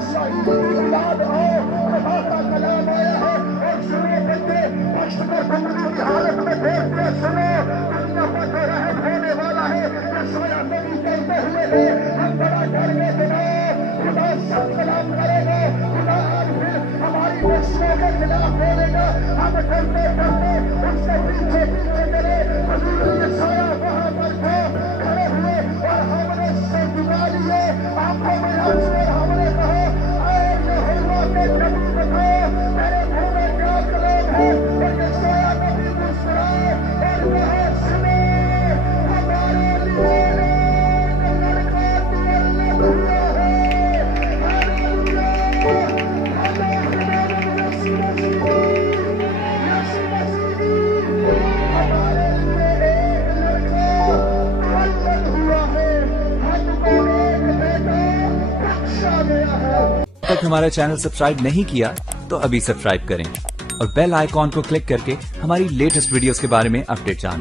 اسرائیل کی اولاد آؤ، خدا کا کلام آیا ہے اور سنو بندے، بخش کو بندگی کی حالت میں دیکھ کے سنو، دنیا پر جو رحم ہونے والا ہے یشوع نبی کہتے ہوئے ہے ہم بڑا ڈر میں بنا، خدا سب کلام کرے گا، خدا آج پھر ہماری نسلوں کے خلاف بولے گا، ہم ڈرتے ڈرتے اس سے پیچھے پیچھے چلے، حضور یسوع وہاں پر تھا کھڑے ہوئے اور ہم نے سے دبا لیے آنکھوں میں آنسو، ہم نے کہا اے یہوہ کے نبی بتاؤ میرے منہ میں کیا کلام ہے، اور یسوع نبی مسکرائے اور کہا سنو ہمارے لیے لڑکا تولد ہوا ہے، ہاللویا، یسوع مسیح ہمارے لیے ایک لڑکا تولد ہوا ہے، ہم کو ایک بیٹا بخشا گیا ہے۔ تک ہمارا چینل سبسکرائب نہیں کیا تو ابھی سبسکرائب کریں اور بیل آئیکن کو کلک کر کے ہماری لیٹسٹ ویڈیوز کے بارے میں اپڈیٹ جانیں۔